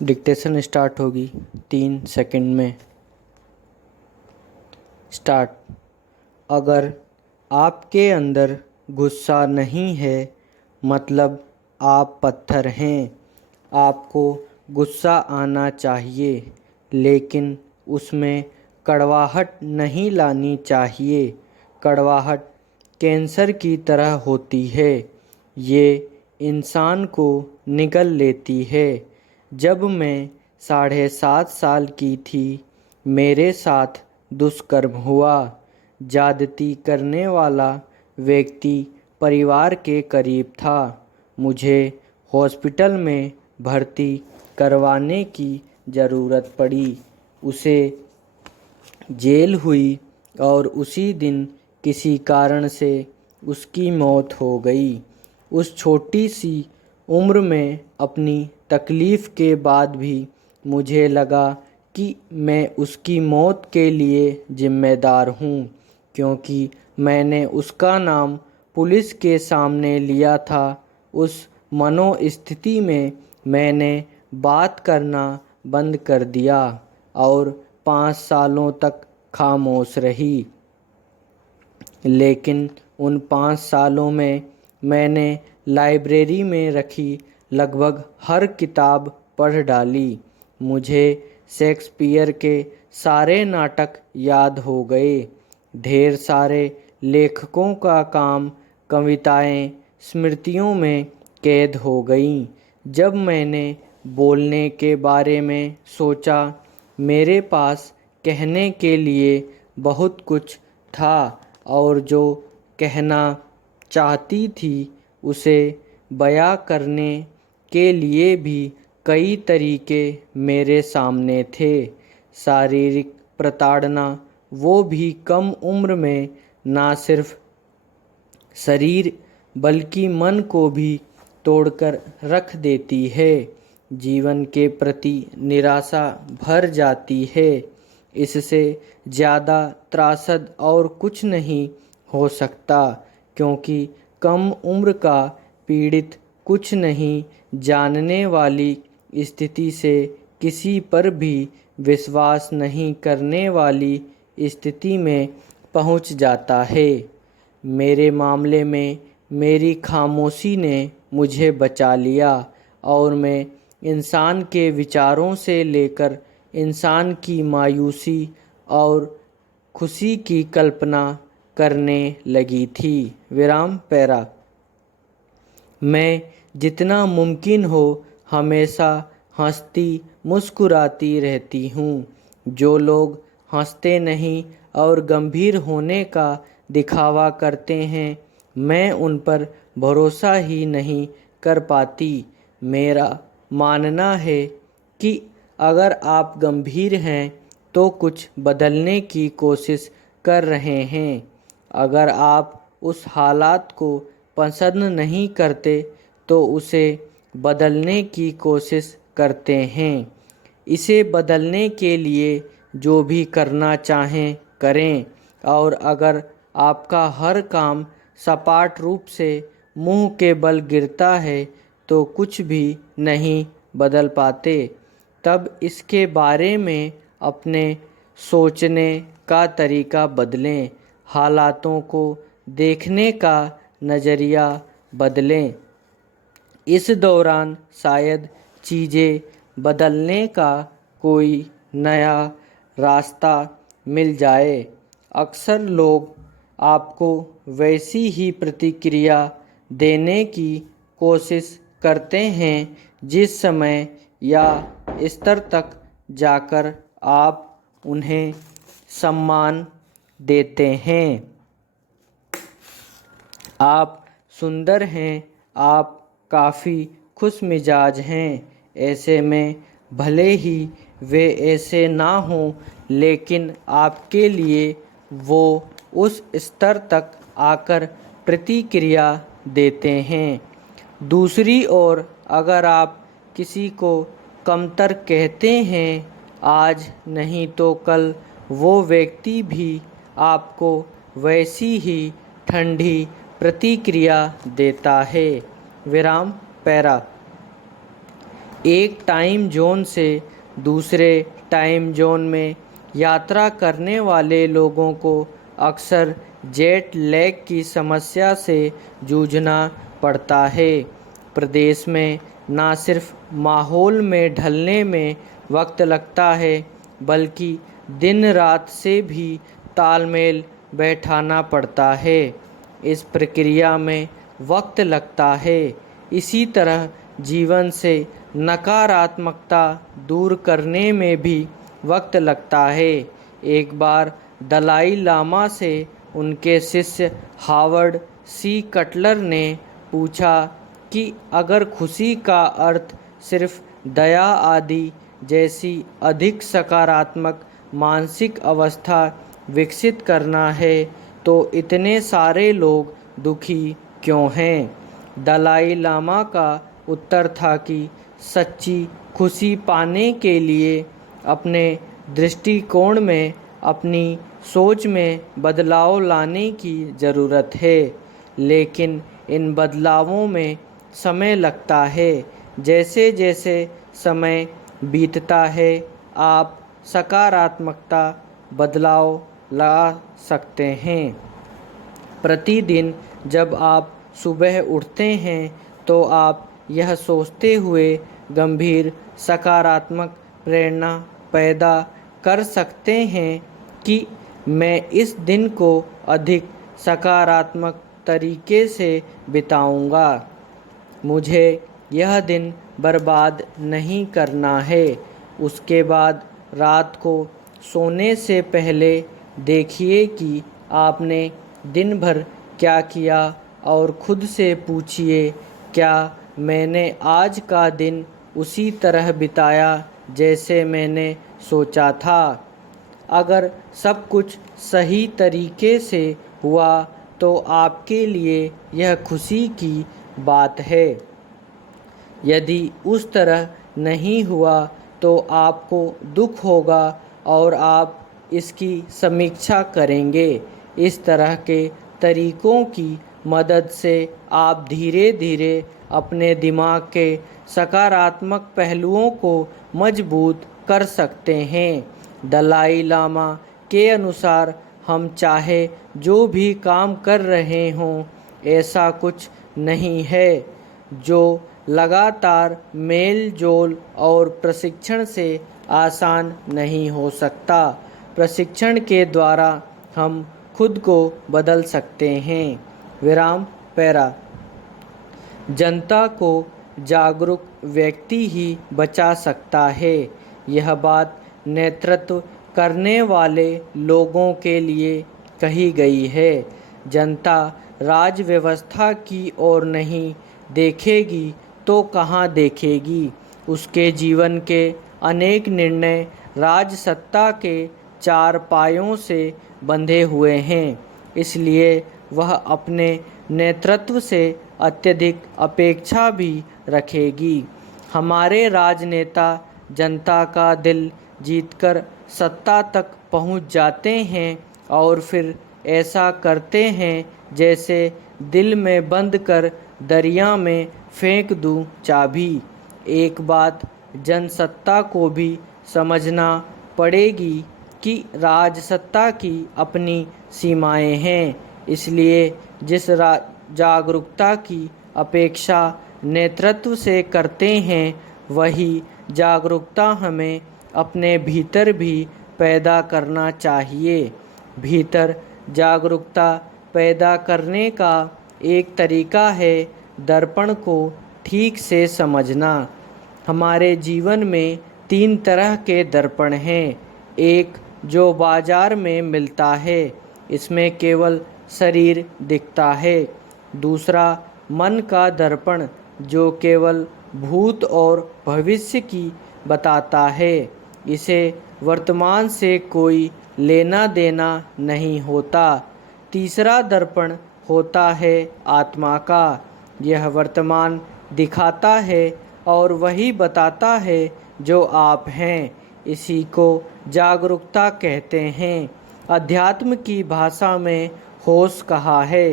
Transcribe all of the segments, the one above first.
Dictation start होगी 3 second में। Start. अगर आपके अंदर गुस्सा नहीं है मतलब आप पत्थर हैं। आपको गुस्सा आना चाहिए लेकिन उसमें कड़वाहट नहीं लानी चाहिए। कड़वाहट कैंसर की तरह होती है, ये इंसान को निगल लेती है। जब मैं 7.5 साल की थी मेरे साथ दुष्कर्म हुआ। ज्यादती करने वाला व्यक्ति परिवार के करीब था। मुझे हॉस्पिटल में भर्ती करवाने की ज़रूरत पड़ी। उसे जेल हुई और उसी दिन किसी कारण से उसकी मौत हो गई। उस छोटी सी उम्र में अपनी तकलीफ़ के बाद भी मुझे लगा कि मैं उसकी मौत के लिए ज़िम्मेदार हूँ, क्योंकि मैंने उसका नाम पुलिस के सामने लिया था। उस मनोस्थिति में मैंने बात करना बंद कर दिया और 5 सालों तक खामोश रही। लेकिन उन 5 सालों में मैंने लाइब्रेरी में रखी लगभग हर किताब पढ़ डाली। मुझे शेक्सपियर के सारे नाटक याद हो गए। ढेर सारे लेखकों का काम, कविताएं स्मृतियों में कैद हो गईं। जब मैंने बोलने के बारे में सोचा, मेरे पास कहने के लिए बहुत कुछ था और जो कहना चाहती थी उसे बयां करने के लिए भी कई तरीके मेरे सामने थे। शारीरिक प्रताड़ना, वो भी कम उम्र में, ना सिर्फ शरीर बल्कि मन को भी तोड़कर रख देती है। जीवन के प्रति निराशा भर जाती है। इससे ज़्यादा त्रासद और कुछ नहीं हो सकता, क्योंकि कम उम्र का पीड़ित कुछ नहीं जानने वाली स्थिति से किसी पर भी विश्वास नहीं करने वाली स्थिति में पहुंच जाता है। मेरे मामले में मेरी खामोशी ने मुझे बचा लिया और मैं इंसान के विचारों से लेकर इंसान की मायूसी और खुशी की कल्पना करने लगी थी। विराम पैरा। मैं जितना मुमकिन हो हमेशा हंसती मुस्कुराती रहती हूँ। जो लोग हंसते नहीं और गंभीर होने का दिखावा करते हैं, मैं उन पर भरोसा ही नहीं कर पाती। मेरा मानना है कि अगर आप गंभीर हैं तो कुछ बदलने की कोशिश कर रहे हैं। अगर आप उस हालात को पसंद नहीं करते तो उसे बदलने की कोशिश करते हैं। इसे बदलने के लिए जो भी करना चाहें करें, और अगर आपका हर काम सपाट रूप से मुंह के बल गिरता है तो कुछ भी नहीं बदल पाते, तब इसके बारे में अपने सोचने का तरीका बदलें। हालातों को देखने का नज़रिया बदलें। इस दौरान शायद चीज़ें बदलने का कोई नया रास्ता मिल जाए। अक्सर लोग आपको वैसी ही प्रतिक्रिया देने की कोशिश करते हैं जिस समय या स्तर तक जाकर आप उन्हें सम्मान देते हैं। आप सुंदर हैं, आप काफ़ी खुश मिजाज हैं। ऐसे में भले ही वे ऐसे ना हों, लेकिन आपके लिए वो उस स्तर तक आकर प्रतिक्रिया देते हैं। दूसरी ओर अगर आप किसी को कमतर कहते हैं, आज नहीं तो कल वो व्यक्ति भी आपको वैसी ही ठंडी प्रतिक्रिया देता है। विराम पैरा। एक टाइम जोन से दूसरे टाइम जोन में यात्रा करने वाले लोगों को अक्सर जेट लैग की समस्या से जूझना पड़ता है। प्रदेश में न सिर्फ माहौल में ढलने में वक्त लगता है, बल्कि दिन रात से भी तालमेल बैठाना पड़ता है। इस प्रक्रिया में वक्त लगता है। इसी तरह जीवन से नकारात्मकता दूर करने में भी वक्त लगता है। एक बार दलाई लामा से उनके शिष्य हावर्ड सी कटलर ने पूछा कि अगर खुशी का अर्थ सिर्फ दया आदि जैसी अधिक सकारात्मक मानसिक अवस्था विकसित करना है, तो इतने सारे लोग दुखी क्यों हैं? दलाई लामा का उत्तर था कि सच्ची खुशी पाने के लिए अपने दृष्टिकोण में, अपनी सोच में बदलाव लाने की ज़रूरत है। लेकिन इन बदलावों में समय लगता है। जैसे जैसे समय बीतता है, आप सकारात्मकता बदलाव ला सकते हैं। प्रतिदिन जब आप सुबह उठते हैं, तो आप यह सोचते हुए गंभीर सकारात्मक प्रेरणा पैदा कर सकते हैं कि मैं इस दिन को अधिक सकारात्मक तरीके से बिताऊंगा। मुझे यह दिन बर्बाद नहीं करना है। उसके बाद रात को सोने से पहले देखिए कि आपने दिन भर क्या किया और खुद से पूछिए, क्या मैंने आज का दिन उसी तरह बिताया जैसे मैंने सोचा था? अगर सब कुछ सही तरीके से हुआ, तो आपके लिए यह खुशी की बात है। यदि उस तरह नहीं हुआ, तो आपको दुख होगा और आप इसकी समीक्षा करेंगे। इस तरह के तरीकों की मदद से आप धीरे धीरे अपने दिमाग के सकारात्मक पहलुओं को मजबूत कर सकते हैं। दलाई लामा के अनुसार हम चाहे जो भी काम कर रहे हों, ऐसा कुछ नहीं है जो लगातार मेल जोल और प्रशिक्षण से आसान नहीं हो सकता। प्रशिक्षण के द्वारा हम खुद को बदल सकते हैं। विराम पैरा। जनता को जागरूक व्यक्ति ही बचा सकता है। यह बात नेतृत्व करने वाले लोगों के लिए कही गई है। जनता राज व्यवस्था की ओर नहीं देखेगी तो कहाँ देखेगी? उसके जीवन के अनेक निर्णय राज सत्ता के चार पायों से बंधे हुए हैं। इसलिए वह अपने नेतृत्व से अत्यधिक अपेक्षा भी रखेगी। हमारे राजनेता जनता का दिल जीतकर सत्ता तक पहुंच जाते हैं और फिर ऐसा करते हैं जैसे दिल में बंद कर दरिया में फेंक दूं चाबी। एक बात जनसत्ता को भी समझना पड़ेगी कि राजसत्ता की अपनी सीमाएं हैं। इसलिए जिस जागरूकता की अपेक्षा नेतृत्व से करते हैं, वही जागरूकता हमें अपने भीतर भी पैदा करना चाहिए। भीतर जागरूकता पैदा करने का एक तरीका है दर्पण को ठीक से समझना। हमारे जीवन में तीन तरह के दर्पण हैं। एक जो बाजार में मिलता है, इसमें केवल शरीर दिखता है। दूसरा मन का दर्पण, जो केवल भूत और भविष्य की बताता है। इसे वर्तमान से कोई लेना देना नहीं होता। तीसरा दर्पण होता है आत्मा का। यह वर्तमान दिखाता है और वही बताता है जो आप हैं। इसी को जागरूकता कहते हैं। अध्यात्म की भाषा में होश कहा है।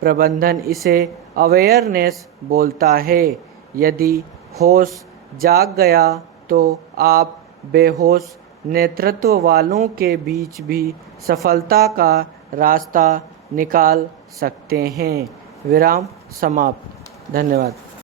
प्रबंधन इसे अवेयरनेस बोलता है। यदि होश जाग गया तो आप बेहोश नेतृत्व वालों के बीच भी सफलता का रास्ता निकाल सकते हैं। विराम समाप्त। धन्यवाद।